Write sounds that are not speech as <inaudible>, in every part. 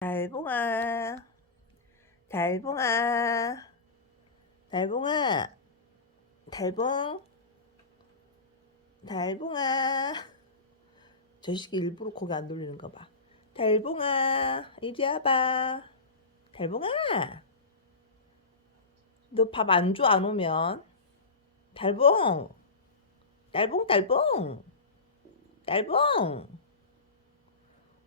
달봉아, 달봉아, 달봉아, 달봉, 달봉아. 저 새끼 일부러 고개 안 돌리는 거 봐. 달봉아, 이리 와봐. 달봉아, 너 밥 안 줘, 안 오면? 달봉, 달봉, 달봉, 달봉.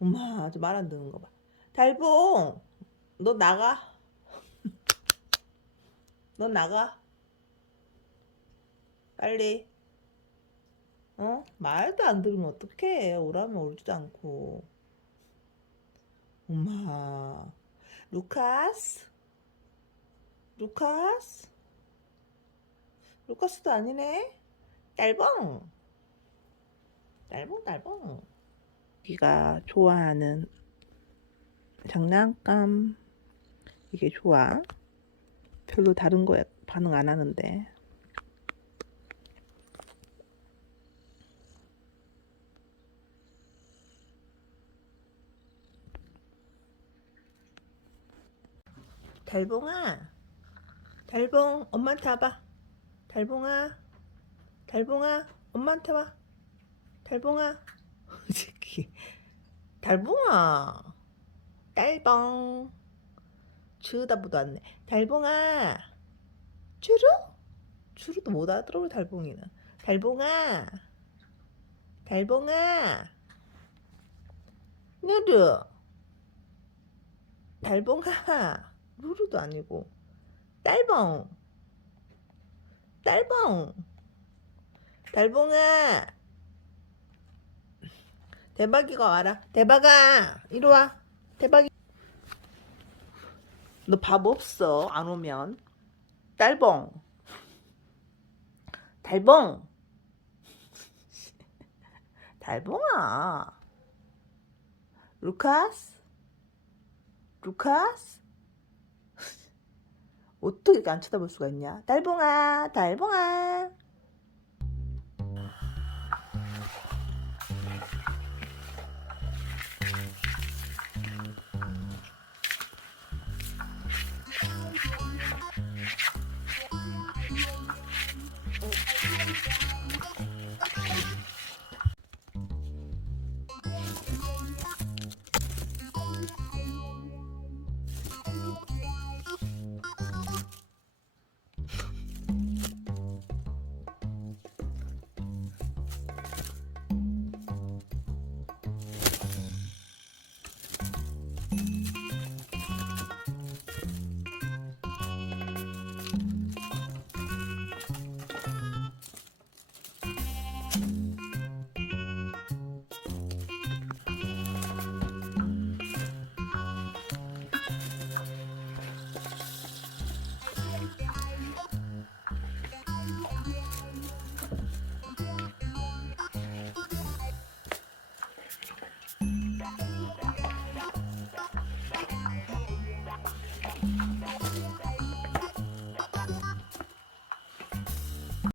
엄마, 저 말 안 듣는 거 봐. 달봉, 너 나가. 너 나가. 빨리. 어? 말도 안 들으면 어떡해. 오라면 오지도 않고. 엄마. 루카스? 루카스? 루카스도 아니네. 딸봉. 딸봉, 딸봉. 네가 좋아하는 장난감 이게 좋아. 별로 다른 거에 반응 안 하는데. 달봉아, 달봉, 엄마한테 와봐. 달봉아, 달봉아, 엄마한테 와. 달봉아, <laughs> 이 새끼. 달봉아, 딸봉. 주다보도 않네. 달봉아, 주루? 주루도 못 알아들어, 달봉이는. 달봉아, 달봉아, 누르. 달봉아, 루루도 아니고. 딸봉, 딸봉, 달봉아. 대박이가 와라. 대박아, 이리 와. 대박이. 너 밥 없어. 안 오면. 딸봉. 달봉. 달봉아. 루카스? 루카스? 어떻게 이렇게 안 쳐다볼 수가 있냐? 달봉아, 달봉아. Oh.